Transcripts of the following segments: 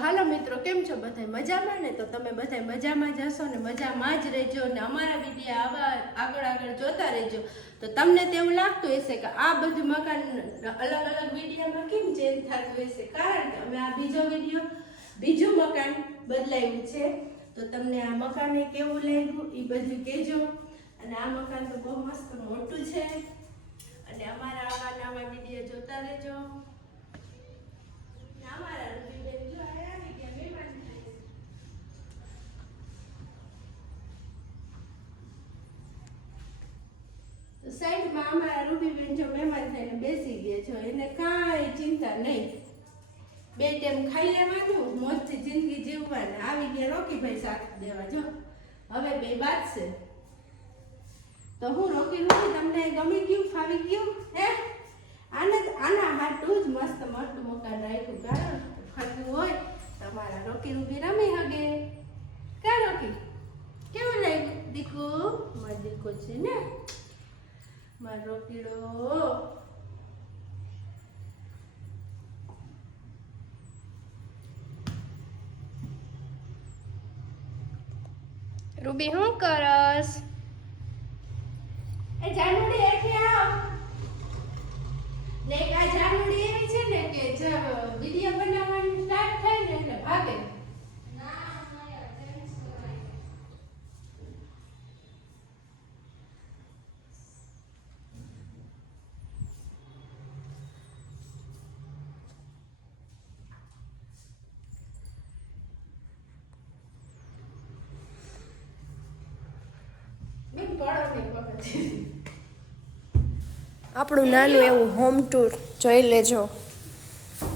હાલો મિત્રો, કેમ છો બધા મજામાં ને? તો તમે બધા મજામાં જ હશો ને? મજામાં જ રહેજો ને અમારા વિડીયા આવા આગળ આગળ જોતા રહેજો. તો તમને તેવું લાગતું હશે કે આ બધું મકાન અલગ અલગ વિડીયામાં કેમ ચેન્જ થતું હશે? કારણ કે અમે આ બીજો વીડિયો, બીજું મકાન બદલાયું છે. તો તમને આ મકાને કેવું લાગ્યું? એ બધું કહેજો. અને આ મકાન તો બહુ મસ્ત મોટું છે. અને અમારા આવા નવા વીડિયો જોતા રહેજો અમારા રૂબીબેન જો આ આવી ગયા મહેમાન થાય. તો સાઈડમાં અમારા રૂબીબેન જો મહેમાન થઈને બેસી ગયા છો એને કાંઈ ચિંતા નહીં બે ટાઈમ ખાઈ લેવાનું મોજથી જિંદગી જીવવાની. આવી ગયા રોકીભાઈ સાથ દેવા. જો, હવે બે બાદ છે. તો હું રોકી રોકી તમને ગમી ગયું, ફાવી ગયું? હે? આને આના હાટું જ મસ્ત મોટું મકાન રાખ્યું. કારણ ફરતું હોય, તમારા રોકી રૂબી રમી હગે. કા રોકી? કેવું લાગ્યું? દીકુ, મારી દીકુ છે ને? મારો રોકીડો. રૂબી શું કરસ? એ જાનુડી એકે આવ ને આ જાનુડી એવી છે ને કે વિડિયો બનાવવાનું સ્ટાર્ટ થાય ને એટલે ભાગે બેન પડો ને પકડ આપણું નાનું એવું હોમ ટૂર જોઈ લેજો.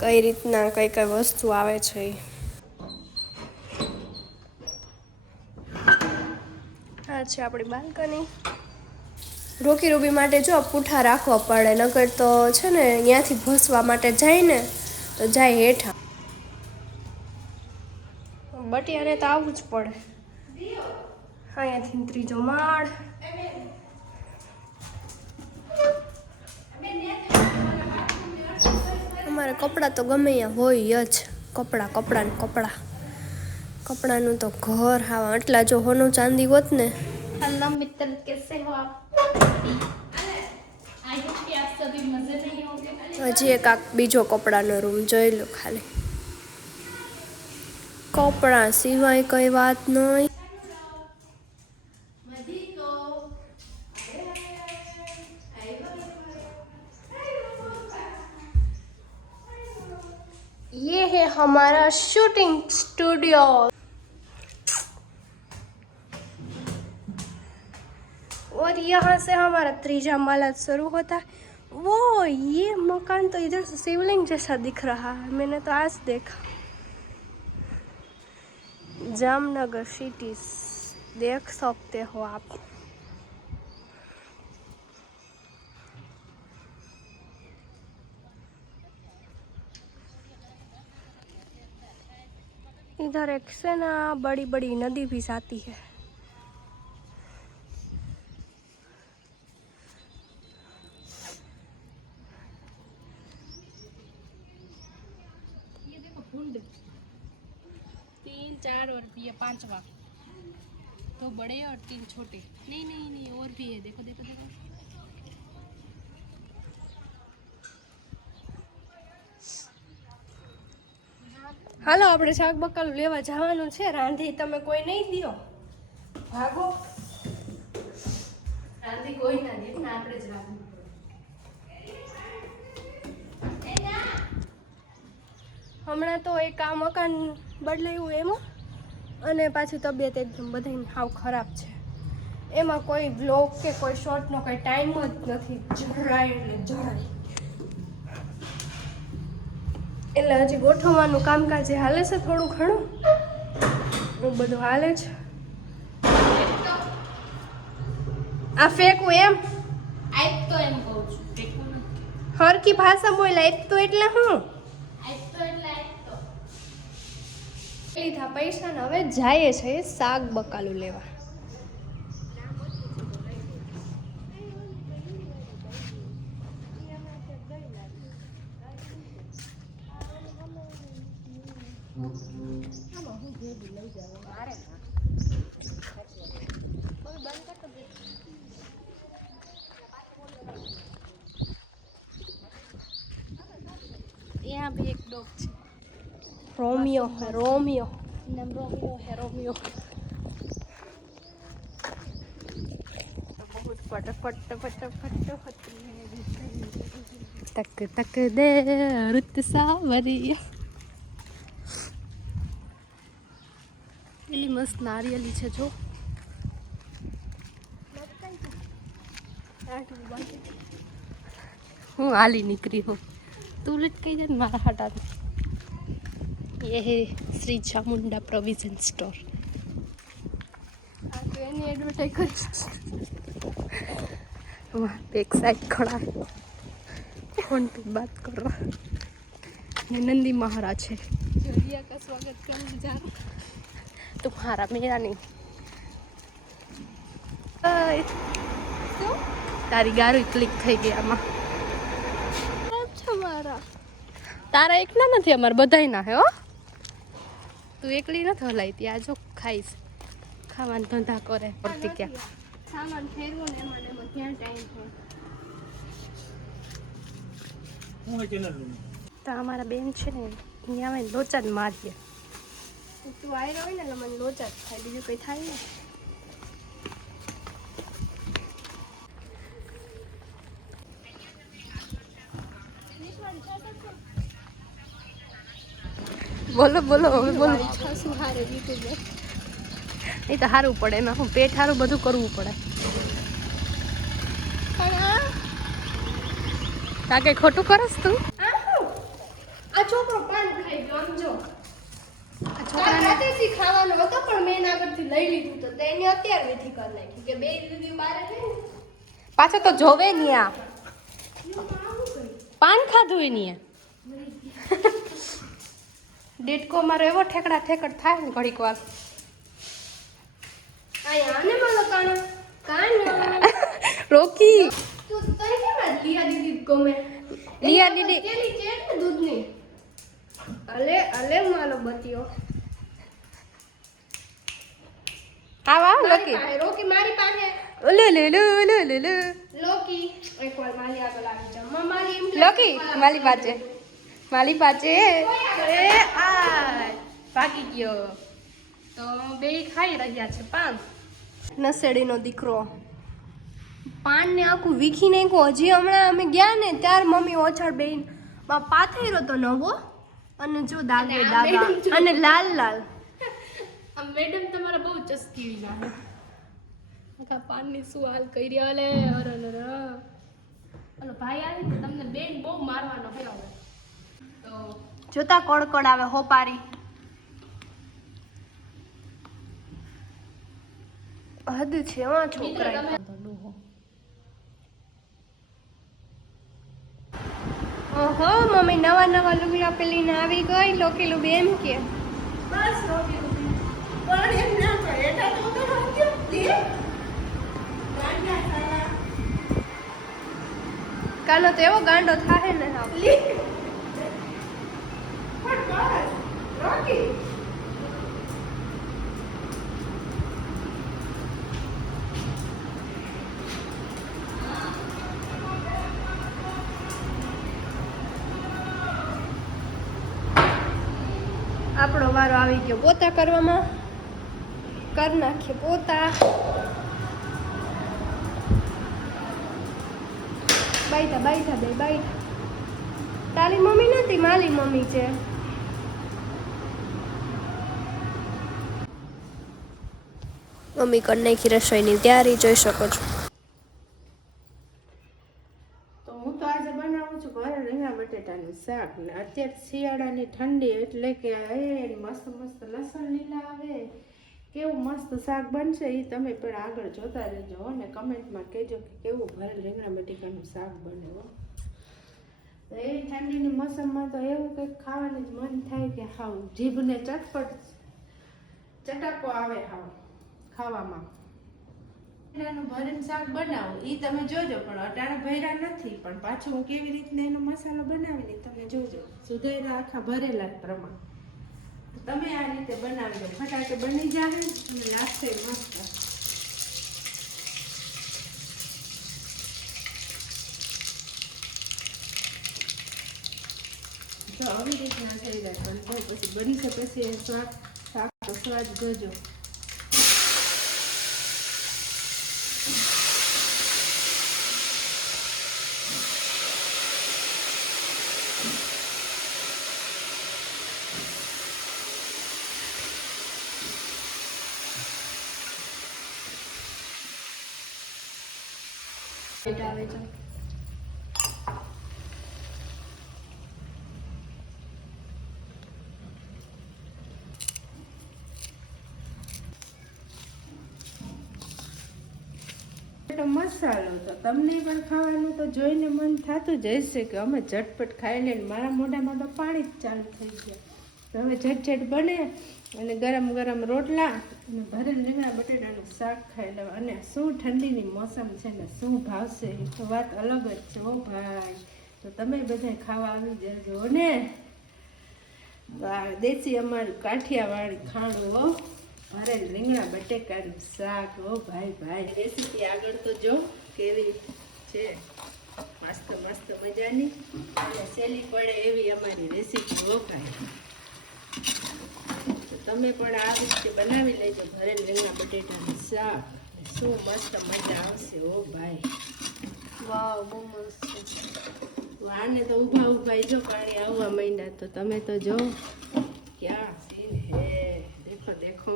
કઈ રીતના કઈ કઈ વસ્તુ આવે છે. આ છે આપણી બાલ્કની. રોકી રૂબી માટે જો પૂઠા રાખવા પડે નગર તો છે ને અહીંયાથી ભસવા માટે જાય ને તો જાય હેઠા. બટિયાને તો આવવું જ પડે. અહીંયાથી ત્રીજો માળ. અમારે કપડાં તો ગમે ત્યાં હોય જ કપડાં કપડાં ને કપડાં કપડાનું તો ઘર હાવા આટલા જો હોનું ચાંદી હોત ને हेलो मित्र कैसे हो आप आई होप कि आप सभी मजे में होंगे હજી એક આ બીજો કપડાનો રૂમ જોઈ લો ખાલી કપડાં સિવાય કઈ વાત નહીં शूटिंग स्टूडियो और यहाँ से हमारा त्रीजा माला शुरू होता है। वो, ये मकान तो इधर से शिवलिंग जैसा दिख रहा है। मैंने तो आज देखा। जामनगर सिटी, देख सकते हो आप। इधर एक से ना बड़ी बड़ी नदी भी जाती है। ये देखो फुंड तीन, चार और है, पांचवा। दो बड़े और तीन छोटे। नहीं नहीं नहीं, और भी है। देखो देखो देखो। હાલો, આપણે શાક બકાલું લેવા જવાનું છે. રાંધી તમે કોઈ નહીં દો ભાગો. રાંધી કોઈ ના દે ને આપણે જ રાખવું હમણાં તો એક આ મકાન બદલાયું એમાં, અને પાછી તબિયત એકદમ બધાની હાવ ખરાબ છે. એમાં કોઈ બ્લોગ કે કોઈ શોર્ટનો કોઈ ટાઈમ જ નથી. જરાય એટલે જરાય. એટલે હજી ગોઠવવાનું કામકાજ એ હાલે છે થોડું ઘણું? બધું હાલે છે. આ ફેંકું એમ? તો એમ કહું છું હરકી ભાષા બોલ તો એટલે હું? લીધા પૈસા ને હવે જાય છે શાક બકાલું લેવા. Romeo, Romeo. Nem Romeo, Heromeo. ફટાફટ ફટાફટ તક તક દે ઋત સાવરી પેલી મસ્ત નારિયેલી છે જો હું હાલી નીકળી હું. તું લટકાઈ જાય ને મારા હાટાથી ये है श्री चामुंडा प्रोविजन स्टोर हाँ तो एनी एडवर्टाइज कर वहाँ पे एक साइड खड़ा है फोन पे बात करो ये नंदी महाराज है जोलिया का स्वागत करने जा रहा हूँ तुम्हारा मेरा नहीं हाय. તારી ગારું ક્લિક થઈ ગઈ આમાં મારા તારા એકના નથી અમારે બધાયના હે હો તું એકલી નથી હલાઈ આ જો ખાઈશ. ખાવાનું ધંધા કરે પડતી ક્યાં. સામાન ફેરવું ને એમાં એમાં ક્યાં ટાઈમ થાય તો અમારા બેન છે ને અહીંયા આવે ને લોચા જ મારીએ. તું આવી રહ્યો ને એટલે મને લોચા જ થાય બીજું કંઈ થાય ને બોલો બોલો હવે બોલો. એ. તો સારું પડે એમાં હું પેટ સારું બધું કરવું પડે. કઈ ખોટું કરસ તું? આ છોકરો પાન ખાઈ ગયો આમ જો આ છોકરાને રાતેથી ખાવાનો હતો પણ મેં એના આગળથી લઈ લીધું તો તેને અત્યારે વેથી કરી નાખી. કે બે દીદી બારે પાછો તો જોવે નહીં આ. પાન ખાધું એની ડેટકો મારો એવો ઠેકડા ઠેકડ થાય ને ઘડીક વાર. અહીંયા આને માલો કાનો કાનો રોકી. લિયા દીદી દૂધની. અલે અલે માલો બતિયો. આવ મારી લોકી. રોકી મારી પાસે. ઓલે લે લે લે લે લોકી એકવાર માલી આગળ આવી જા લોકી પાસે. માલી પાસે એ આ ભાગી ગયો. તો બે ખાઈ રહ્યા છે પાન. નસેડીનો દીકરો. પાનને આખું વીખી નાખ્યું. હજી હમણાં અમે ગયા ને ત્યારે મમ્મી ઓછળ બેનમાં પાથર્યો તો નવો અને જો દાગે દાગા. અને લાલ લાલ. આ મેડમ તમારા બહુ ચસ્કી લાગે આખા પાનની શું હાલ કરી રહ્યા લે અરે અરે. ભાઈ આવી તમને બેન બહુ મારવાનો હોય જોતા કડકડ આવે હોપારી હદ છે વા છોકરા ઓહો મમ્મી નવા નવા લુગડા પેલીને આવી ગઈ લોકેલું બેન કે. બસ પણ એમ ના કરે એટલા તો તો ગાંડા કાનો તો એવો ગાંડો થાય ને. હાવ. લે પણ બસ રોકી આપણો વારો આવી ગયો. પોતા કરવામાં? કરી નાખીએ પોતા. બાઈતા બાઈતા બે બાઈતા તારી મમ્મી નથી, મારી મમ્મી છે. મમ્મી કરી નાખી રસોઈની તૈયારી જોઈ શકો છો. તો હું તો આજે બનાવું છું ઘરે રીંગણા બટેટાનું શાક ને અત્યારે શિયાળાની ઠંડી એટલે કે મસ્ત મસ્ત લસણ લીલા આવે, કેવું મસ્ત શાક બનશે એ તમે પણ આગળ જોતા રહેજો અને કમેન્ટમાં કહેજો કે કેવું ભરેલ રીંગણા બટેકાનું શાક બને હો. તો એ ઠંડીની મોસમમાં તો એવું કંઈક ખાવાનું જ મન થાય કે હાવ જીભને ચટપટ ચટાકો આવે હાવ. ખાવામાં. અટાણાનું ભરીને શાક બનાવો એ તમે જોજો, પણ અટાણા ભર્યા નથી, પણ પાછું હું કેવી રીતના એનો મસાલો બનાવીને તમે જોજો. સુધાર્યા આખા ભરેલા પ્રમાણ. તમે આ રીતે બનાવજો ફટાકે બની જાય અને લાગશે મસ્ત. તો આવી રીતના થઈ જાય, પણ પછી બની શકે છે શાક. શાકનો સ્વાદ જોજો. આવે મસાલો તો. તમને પણ ખાવાનું તો જોઈને મન થતું જ હશે કે અમે ઝટપટ ખાઈ લઈને મારા મોઢામાં તો પાણી જ ચાલુ થઈ ગયા. હવે ઝટઝટ બને અને ગરમ ગરમ રોટલા અને ભરેલ રીંગણા બટેટાનું શાક ખાઈ લેવા અને શું ઠંડીની મોસમ છે ને શું ભાવશે એ તો વાત અલગ જ છે, ઓ ભાઈ. તો તમે બધા ખાવા આવી જજો ને. દેશી અમારું કાઠિયાવાડી ખાણું હો ભરેલ રીંગણા બટેકાનું શાક હો ભાઈ ભાઈ. રેસીપી આગળ તો જો કેવી છે. મસ્ત મસ્ત મજાની. અને સહેલી પડે એવી અમારી રેસીપી હો ભાઈ. તમે પણ આ રીતે બનાવી લેજો. ભરેલ રીંગણા બટેટાનું શાક. શું મસ્ત મજા આવશે ઓ ભાઈ. વાવ બહુ મસ્ત આને તો ઊભા ઊભા જો પાણી આવવા માંડ્યા તો તમે તો જો ક્યાં સીન હે. દેખો દેખો.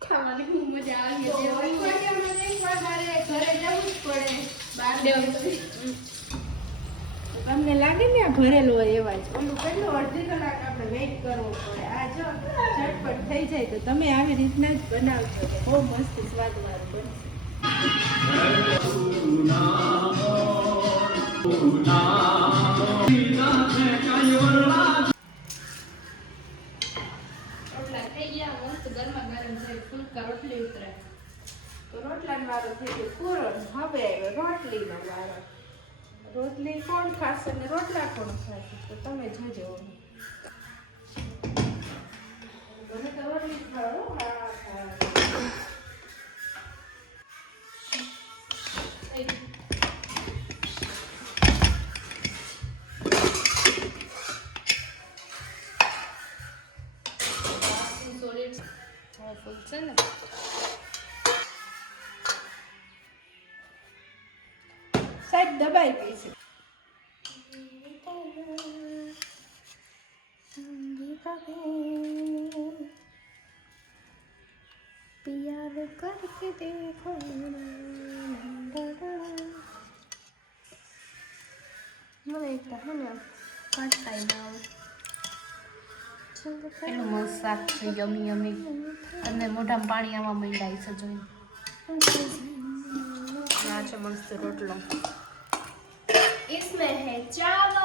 ખાવાની ખૂબ મજા આવી છે તો તમને લાગે ને આ ભરેલું હોય એવા જ ઓલું કેટલું અડધી કલાક આપણે વેઇટ કરવો પડે આ જો ઝટપટ થઈ જાય તો તમે આવી રીતના જ બનાવજો તો બહુ મસ્ત સ્વાદવાળું બનશે રોટલા થઈ ગયા મસ્ત ગરમા ગરમ છે ફૂલકા રોટલી ઉતરે તો રોટલાનો વારો થઈ ગયો પૂરો ને હવે આવ્યો રોટલીનો વારો રોટલી કોણ ખાશે ને રોટલા કોણ ખાશે તો તમે જોજો. તમે તો રોટલી ખાઓ, હા સોલિડ ફૂલ છે ને. સાહેબ, દબાઈ ગઈ છે. प्यार करके देखो મને એકતા હે ને કાઢતા ના એટલું મસ્ત શાક છે યમી યમી અને મોઢામાં પાણી આવવા માંડાય છે જોઈને આ છે મસ્ત રોટલો इसमें है चावल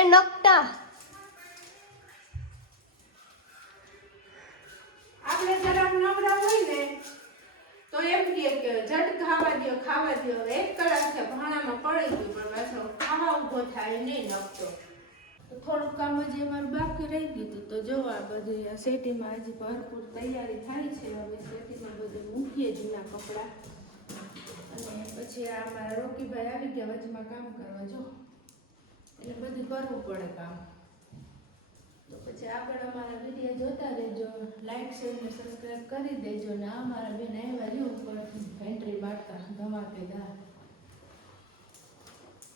એ નકટા. આપણે જરાક નવરા હોય ને, તો એમ કે ઝટ ખાવા દો ખાવા દ્યો. એક કલાક છે, ભાણામાં પડી ગયું, પણ પાછો ખાવા ઊભો થાય નહીં નકતો થોડુંક કામ જ અમારું બાકી રહી ગયું તો જો આ બધું આ શેટીમાં હજી ભરપૂર તૈયારી થાય છે. હવે શેટીમાં બધું મૂકીએ જૂના કપડાં. અને પછી આ અમારા રોકીભાઈ આવી ગયા, વચમાં કામ કરવા. જો. એટલે બધું કરવું પડે કામ. તો પછી આગળ અમારા વીડિયો જોતા રહેજો. લાઈક શેર ને સબસ્ક્રાઈબ કરી દેજો ને અમારા બેન આવ્યા રહ્યું ઉપર એન્ટ્રી મારતા ધમાકેદાર.